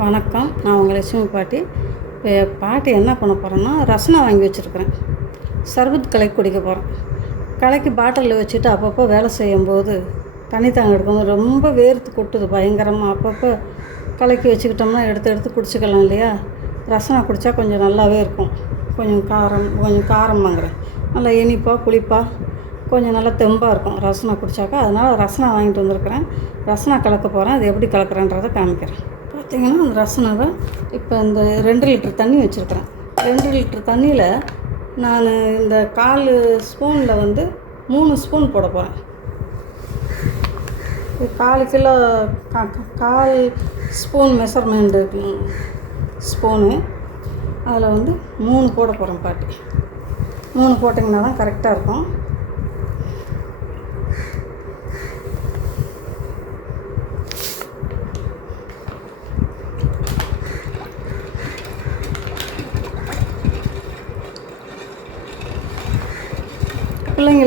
வணக்கம். நான் உங்கள் லட்சுமி பாட்டி. இப்போ பாட்டி என்ன பண்ண போகிறேன்னா ரசனா வாங்கி வச்சுருக்கிறேன். சர்பத் கலைக்கு குடிக்க போகிறேன் கலைக்கு பாட்டிலில் வச்சுட்டு அப்பப்போ வேலை செய்யும்போது தண்ணி தாங்க எடுக்கும்போது ரொம்ப வேர்த்து கொட்டுது பயங்கரமாக அப்பப்போ கலைக்கு வச்சுக்கிட்டோம்னா எடுத்து எடுத்து குடிச்சிக்கலாம் இல்லையா? ரசனா குடித்தா கொஞ்சம் நல்லாவே இருக்கும். கொஞ்சம் காரம் கொஞ்சம் காரம் வாங்குறேன். நல்லா இனிப்பாக புளிப்பாக கொஞ்சம் நல்லா தெம்பாக இருக்கும். ரசனா குடித்தாக்கா அதனால் ரசனா வாங்கிட்டு வந்திருக்கிறேன். ரசனா கலக்க போகிறேன் அது எப்படி கலக்கிறேன்றதை காமிக்கிறேன். பார்த்திங்கன்னா அந்த ரசனாவை இப்போ இந்த ரெண்டு லிட்டர் தண்ணி வச்சுருக்கிறேன். ரெண்டு லிட்டர் தண்ணியில் நான் இந்த கால் ஸ்பூனில் வந்து மூணு ஸ்பூன் போட போகிறேன் கால் கிலோ கால் ஸ்பூன் மெஷர்மெண்ட்டு ஸ்பூனு. அதில் வந்து மூணு போட போகிறேன் பாட்டி. மூணு போட்டிங்கன்னா தான் கரெக்டாக இருக்கும்.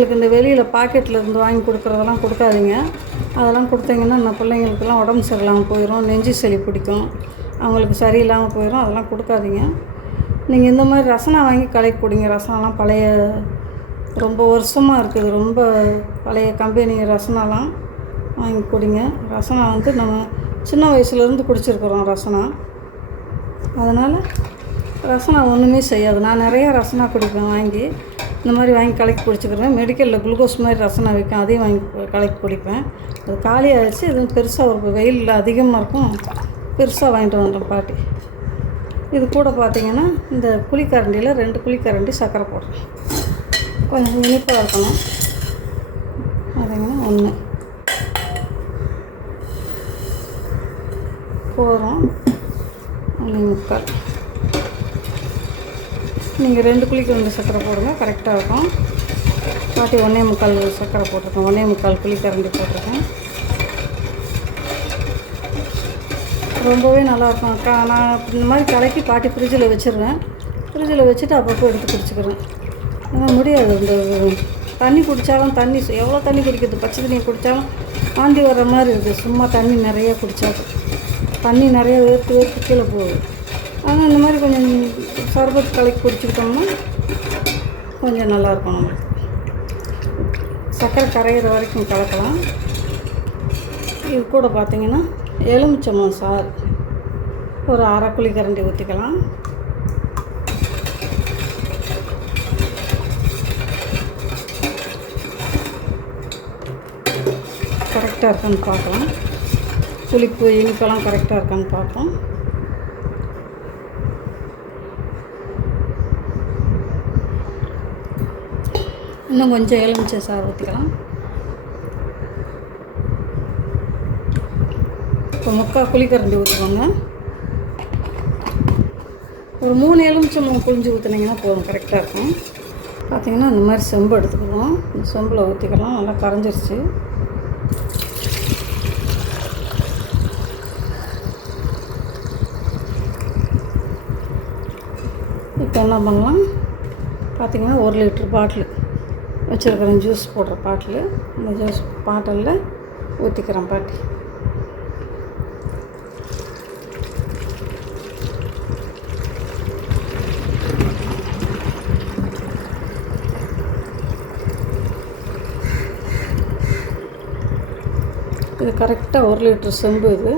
பிள்ளைங்களுக்கு இந்த வெளியில் பாக்கெட்டில் இருந்து வாங்கி கொடுக்குறதெல்லாம் கொடுக்காதீங்க. அதெல்லாம் கொடுத்தீங்கன்னா இந்த பிள்ளைங்களுக்கெல்லாம் உடம்பு சரியில்லாமல் போயிடும் நெஞ்சு சளி பிடிக்கும் அவங்களுக்கு சரியில்லாமல் போயிடும் அதெல்லாம் கொடுக்காதீங்க. நீங்கள் இந்த மாதிரி ரசனா வாங்கி கலக்கி கொடுங்க ரசனாலாம் பழைய ரொம்ப வருஷமாக இருக்குது. ரொம்ப பழைய கம்பெனி ரசனாலாம் வாங்கி கொடுங்க. ரசனா வந்து நம்ம சின்ன வயசுலேருந்து குடிச்சிருக்கிறோம் ரசனா. அதனால் ரசனா ஒன்றுமே செய்யாது. நான் நிறையா ரசனா குடிப்பேன் வாங்கி. இந்த மாதிரி வாங்கி கலக்கி குடிச்சிக்கிறேன் மெடிக்கலில் குளுக்கோஸ் மாதிரி ரசனை வைக்கும் அதையும் வாங்கி கலக்கி குடிப்பேன் அது காலி ஆயிடுச்சு இதுவும் பெருசாக ஒரு வெயிலில் அதிகமாக இருக்கும். பெருசாக வாங்கிட்டு வந்தோம் பாட்டி. இது கூட பார்த்தீங்கன்னா இந்த குழிக்கரண்டியில் ரெண்டு குழிக்கரண்டி சர்க்கரை போடுறேன். கொஞ்சம் இனிப்பாக இருக்கணும். பார்த்தீங்கன்னா ஒன்று போகிறோம் ஒன்று முக்கால். நீங்கள் ரெண்டு குழிக்கு ரெண்டு சக்கரை போடுங்க கரெக்டாக இருக்கும். பாட்டி ஒன்றே முக்கால் சக்கரை போட்டிருக்கேன். ஒன்றே முக்கால் குழி கரண்டி போட்டிருக்கேன். ரொம்பவே நல்லாயிருக்கும் அக்கா. நான் இந்த மாதிரி கலக்கி பாட்டி ஃப்ரிட்ஜில் வச்சிருவேன். ஃப்ரிட்ஜில் வச்சுட்டு அப்பப்போ எடுத்து குடிச்சிக்கிறேன். ஆனால் முடியாது. இந்த தண்ணி குடித்தாலும் தண்ணி எவ்வளோ தண்ணி குடிக்கிறது? பச்சை தண்ணி குடித்தாலும் வாந்தி வர்ற மாதிரி இருக்குது சும்மா தண்ணி நிறைய குடித்தாது தண்ணி நிறைய வேர்த்து வேர்த்து கீழே போகுது. ஆனால் இந்த மாதிரி கொஞ்சம் சர்பத் கலக்கி குடிச்சுக்கிட்டோம்னா கொஞ்சம் நல்லாயிருக்கும் நம்மளுக்கு சர்க்கரை கரையிற வரைக்கும் கலக்கலாம். இது கூட பார்த்தீங்கன்னா எலுமிச்சம்பழம் சார் ஒரு அரை குழி கரண்டி ஊற்றிக்கலாம் கரெக்டாக இருக்கான்னு பார்க்கலாம். புளிப்பு இனிப்பெல்லாம் கரெக்டாக இருக்கான்னு பார்ப்போம் இன்னும் கொஞ்சம் எலுமிச்சை சாறு ஊற்றிக்கலாம் இப்போ முக்கால் புளிக்கரண்டி ஊற்றுவாங்க ஒரு மூணு எலுமிச்சம் புளிஞ்சு ஊற்றுனீங்கன்னா போதும் கரெக்டாக இருக்கும். பார்த்தீங்கன்னா இந்த மாதிரி செம்பு எடுத்துக்குவோம் இந்த செம்பில் ஊற்றிக்கலாம் நல்லா கரைஞ்சிருச்சு. இப்போ என்ன பண்ணலாம்? பார்த்தீங்கன்னா ஒரு லிட்ரு பாட்டில். வச்சுருக்கிறேன் ஜூஸ் போடுற பாட்டில். இந்த ஜூஸ் பாட்டிலில் ஊற்றிக்கிறேன் பாட்டி. இது கரெக்டாக ஒரு லிட்டர் செம்பு இது.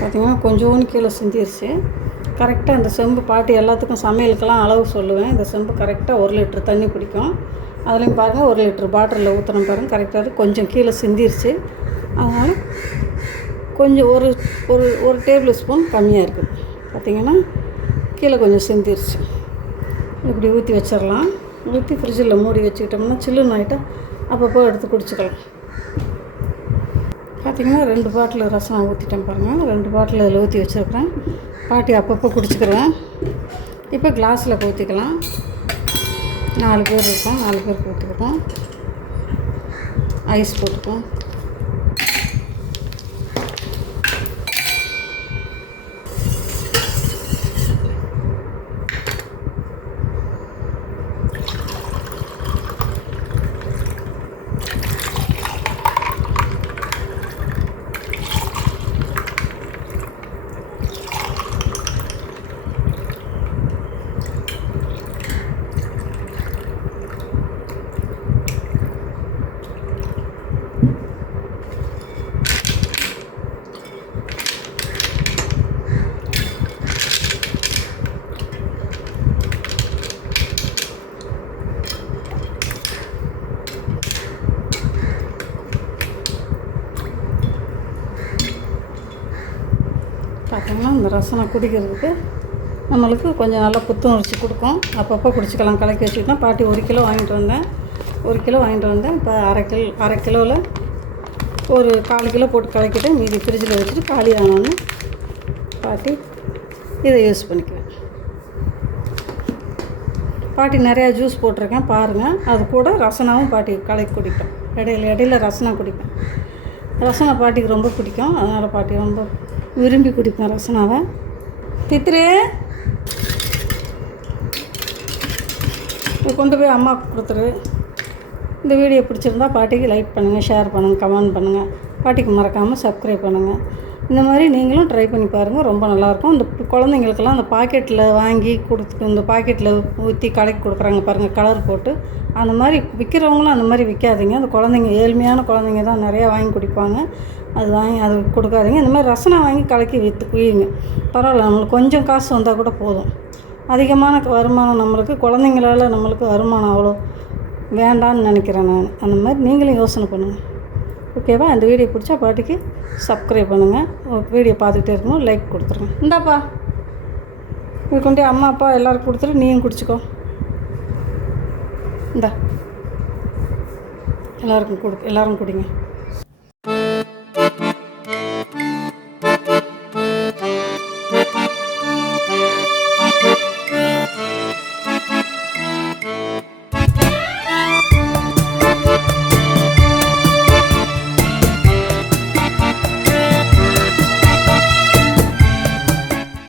பார்த்திங்கன்னா கொஞ்சோன்னு கீழே செஞ்சிருச்சு கரெக்டாக இந்த செம்பு பாட்டி எல்லாத்துக்கும் சமையலுக்கெல்லாம் அளவு சொல்லுவேன். இந்த செம்பு கரெக்டாக ஒரு லிட்டர் தண்ணி பிடிக்கும் அதுலேயும் பாருங்கள் ஒரு லிட்டர் பாட்டிலில் ஊற்றுன பாருங்கள் கரெக்டாக கொஞ்சம் கீழே சிந்திருச்சு. அதனால் கொஞ்சம் ஒரு ஒரு ஒரு டேபிள் ஸ்பூன் கம்மியாக இருக்குது பார்த்திங்கன்னா கீழே கொஞ்சம் சிந்திருச்சு. இப்படி ஊற்றி வச்சிடலாம். ஊற்றி ஃப்ரிட்ஜில் மூடி வச்சுக்கிட்டோம்னா சில்லுன்னு ஆகிட்டா அப்பப்போ எடுத்து குடிச்சிக்கலாம். பார்த்திங்கன்னா ரெண்டு பாட்டில் ரசம் ஊற்றிட்டேன் பாருங்கள் ரெண்டு பாட்டில் அதில் ஊற்றி வச்சுருக்கிறேன். பாட்டி அப்பப்போ குடிச்சுக்கிறேன் இப்போ கிளாஸில் ஊற்றிக்கலாம் நாலு பேர் இருக்கோம். நாலு பேருக்கு ஊற்றிக்கிறோம் ஐஸ் போட்டுப்போம். பார்த்திங்கன்னா இந்த ரசனை குடிக்கிறதுக்கு நம்மளுக்கு கொஞ்சம் நல்லா புத்துணர்ச்சி கொடுக்கும். அப்பப்போ குடிச்சிக்கலாம். கலக்கி வச்சுக்கிட்டோம் பாட்டி ஒரு கிலோ வாங்கிட்டு வந்தேன். ஒரு கிலோ வாங்கிட்டு வந்தேன். இப்போ அரை கிலோ அரை கிலோவில் ஒரு கால் கிலோ போட்டு கலக்கிட்டு மீதி ஃப்ரிட்ஜில் வச்சுட்டு காலி ஆனோன்னு பாட்டி இதை யூஸ் பண்ணிக்குவேன். பாட்டி நிறையா ஜூஸ் போட்டிருக்கேன். பாருங்கள் அது கூட ரசனாவும் பாட்டி கலக்கி குடிப்பேன். இடையில இடையில ரசனா குடிப்பேன். ரசனா பாட்டிக்கு ரொம்ப பிடிக்கும். அதனால் பாட்டி ரொம்ப விரும்பி குடிப்பேன் ரசனாவை பித்ரு கொண்டு போய் அம்மாவுக்கு கொடுத்துரு. இந்த வீடியோ பிடிச்சிருந்தா பாட்டிக்கு லைக் பண்ணுங்கள் ஷேர் பண்ணுங்கள் கமெண்ட் பண்ணுங்கள் பாட்டிக்கு மறக்காமல் சப்ஸ்கிரைப் பண்ணுங்கள் இந்த மாதிரி நீங்களும் ட்ரை பண்ணி பாருங்கள் ரொம்ப நல்லாயிருக்கும். இந்த குழந்தைங்களுக்கெல்லாம் அந்த பாக்கெட்டில் வாங்கி கொடுத்து இந்த பாக்கெட்டில் ஊற்றி கலக்கி கொடுக்குறாங்க பாருங்கள் கலர் போட்டு. அந்த மாதிரி விற்கிறவங்களும் அந்த மாதிரி விற்காதீங்க அந்த குழந்தைங்க ஏழ்மையான குழந்தைங்க தான் நிறையா வாங்கி குடிப்பாங்க. அது வாங்கி அது கொடுக்காதீங்க. இந்த மாதிரி ரசனை வாங்கி கலக்கி விற்று குயிங்க. பரவாயில்ல நம்மளுக்கு கொஞ்சம் காசு வந்தால் கூட போதும். அதிகமான வருமானம் நம்மளுக்கு குழந்தைங்களால நம்மளுக்கு வருமானம் அவ்வளோ வேண்டான்னு நினைக்கிறேன் நான். அந்த மாதிரி நீங்களும் யோசனை பண்ணுங்கள் ஓகேவா? இந்த வீடியோ பிடிச்சா பாட்டிக்கு சப்ஸ்கிரைப் பண்ணுங்கள் வீடியோ பார்த்துக்கிட்டே இருக்கணும் லைக் கொடுத்துருங்க. இந்தாப்பா. இது கொண்டு அம்மா அப்பா எல்லோரும் கொடுத்துட்டு நீயும் குடிச்சிக்கோ. இந்தா. எல்லாருக்கும் கொடு எல்லோரும் குடிங்க.